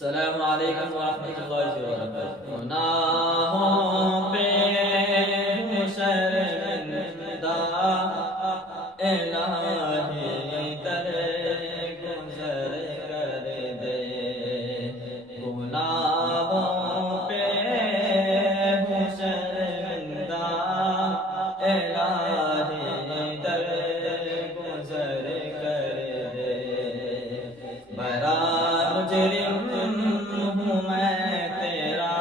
السلام علیکم ورحمۃ اللہ وبرکاتہ۔ گناہوں پہ ہوں شرمندہ، الہی در گزر کر دے۔ گناہوں پہ ہوں شرمندہ، الہی در گزر کر دے۔ برا مجرم ہوں میں تیرا،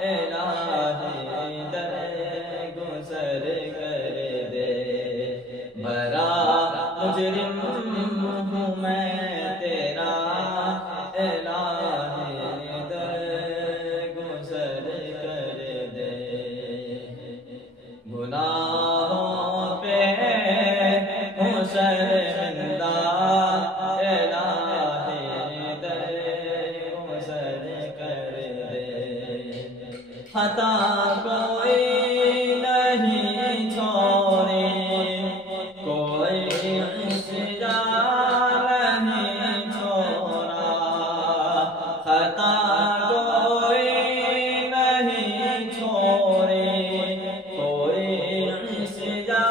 الہی در گزر کر دے۔ برا مجرم ہوں میں تیرا، الہی در گزر کر دے۔ گناہوں پہ ہوں شرمندہ، خطا کوئی نہیں چھوڑی، کوئی سجا نہیں چھوڑا۔ خطا کوئی نہیں چھوڑی، کوئی سجا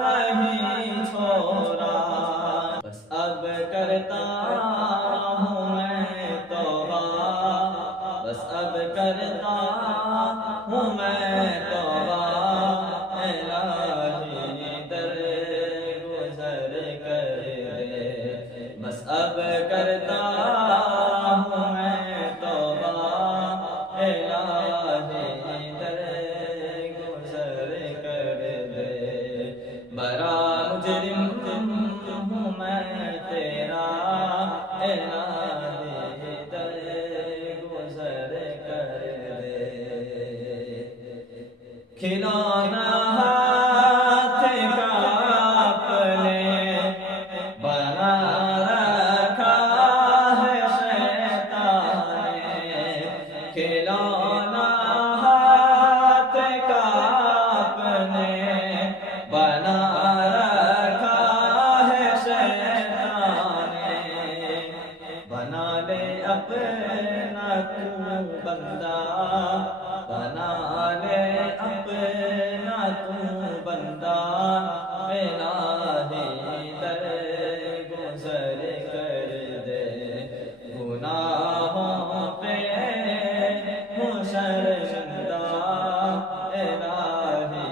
نہیں چھوڑا۔ بس اب کرتا ہوں میں توبہ، بس اب کرتا ہوں میں توبہ، الہی در گزر کر دے۔ بس اب کرتا ہوں میں توبہ، الہی در گزر کر دے۔ برا مجرم ہوں میں تیرا، الہی در گزر کر دے۔ کھلونا ہاتھ کا اپنے بنا رکھا ہے شیطان نے۔ کھلونا ہاتھ کا اپنے بنا رکھا ہے شیطان نے۔ بنا لے اپنا تو بندہ، بنا لے اپنا تو بندہ، الہی در گزر کر دے۔ گناہوں پہ ہوں شرمندہ، الہی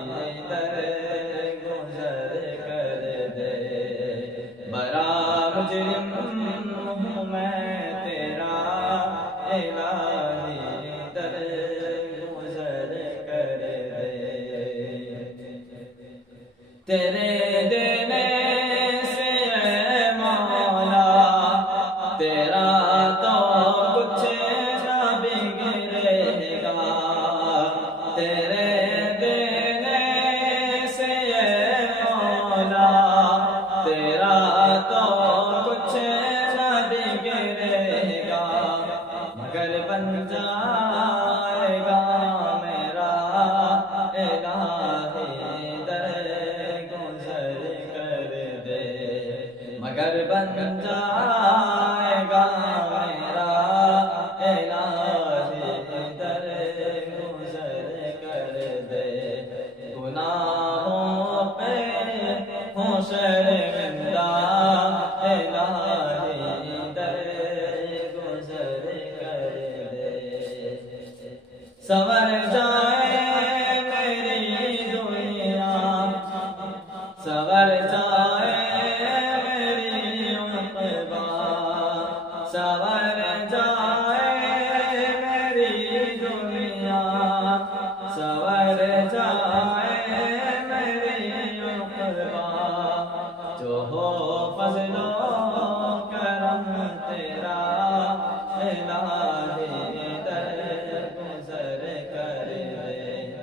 در گزر کر دے۔ برا مجرم ہوں میں تیرا، الہی در گزر کر دے۔ تیرے دینے سے اے مولا، تیرا تو کچھ نہ بگڑے گا۔ تیرے دینے سے اے مولا، تیرا تو کچھ نہ بگڑے گا۔ مگر بن جائے گا میرا، الہی در گزر کر دے۔ مگر بن جائے گا میرا، الہی در گزر کر دے۔ گناہوں پہ ہوں شرمندہ، الہی در گزر کر دے۔ سنور جائے میری دنیا، سنور جائے میری عقبہ، سنور جائے میری دنیا، سنور جائے میری عقبہ۔ جو ہو فضل و کرم تیرا، الہی